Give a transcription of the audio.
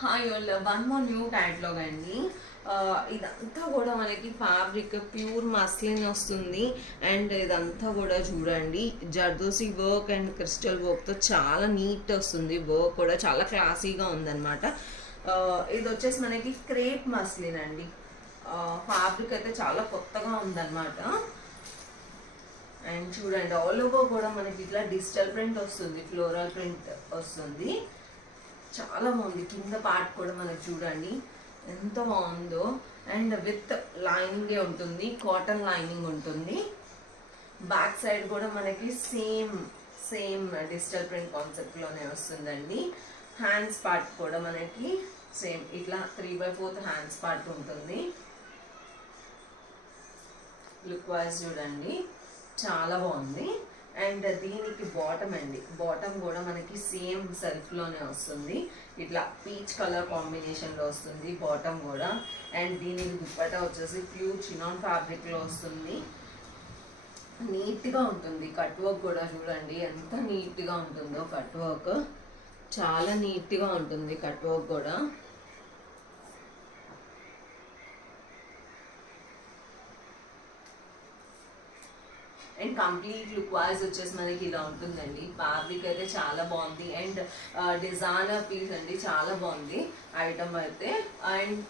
Hi all, one more new catalogue అండి. ఇదంతా కూడా మనకి ఫ్యాబ్రిక్ ప్యూర్ మస్లిన్ వస్తుంది. అండ్ ఇదంతా కూడా చూడండి, జర్దోసి వర్క్ అండ్ క్రిస్టల్ వర్క్తో చాలా నీట్ వస్తుంది. వర్క్ కూడా చాలా క్లాసీగా ఉందన్నమాట. ఇది వచ్చేసి మనకి క్రేప్ మస్లిన్ అండి. ఫ్యాబ్రిక్ అయితే చాలా కొత్తగా ఉందన్నమాట. అండ్ చూడండి, ఆల్ ఓవర్ కూడా మనకి ఇట్లా డిజిటల్ ప్రింట్ వస్తుంది, ఫ్లోరల్ ప్రింట్ వస్తుంది. చాలా బాగుంది. కింద పార్ట్ కూడా మనకి చూడండి ఎంత బాగుందో. అండ్ విత్ లైనింగ్ ఉంటుంది, కాటన్ లైనింగ్ ఉంటుంది. బ్యాక్ సైడ్ కూడా మనకి సేమ్ డిజిటల్ ప్రింట్ కాన్సెప్ట్ లోనే వస్తుందండి. హ్యాండ్స్ పార్ట్ కూడా మనకి సేమ్ ఇట్లా 3/4 హ్యాండ్స్ పార్ట్ ఉంటుంది. లుక్ వైజ్ చూడండి చాలా బాగుంది. అండ్ దీనికి బాటమ్ అండి, బాటమ్ కూడా మనకి సేమ్ సెల్ఫ్ లోనే వస్తుంది. ఇట్లా పీచ్ కలర్ కాంబినేషన్ లో వస్తుంది బాటమ్ కూడా. అండ్ దీనికి దుప్పట్టా వచ్చేసి ప్యూర్ చినాన్ ఫ్యాబ్రిక్ లో వస్తుంది. నీట్ గా ఉంటుంది. కట్ వర్క్ కూడా చూడండి ఎంత నీట్ గా ఉంటుందో. కట్ వర్క్ చాలా నీట్ గా ఉంటుంది. కట్ వర్క్ కూడా అండ్ కంప్లీట్ లుక్ వైజ్ వచ్చేసి మనకి ఇలా ఉంటుందండి. ఫ్యాబ్రిక్ అయితే చాలా బాగుంది. అండ్ డిజైనర్ పీస్ అండి, చాలా బాగుంది ఐటమ్ అయితే. అండ్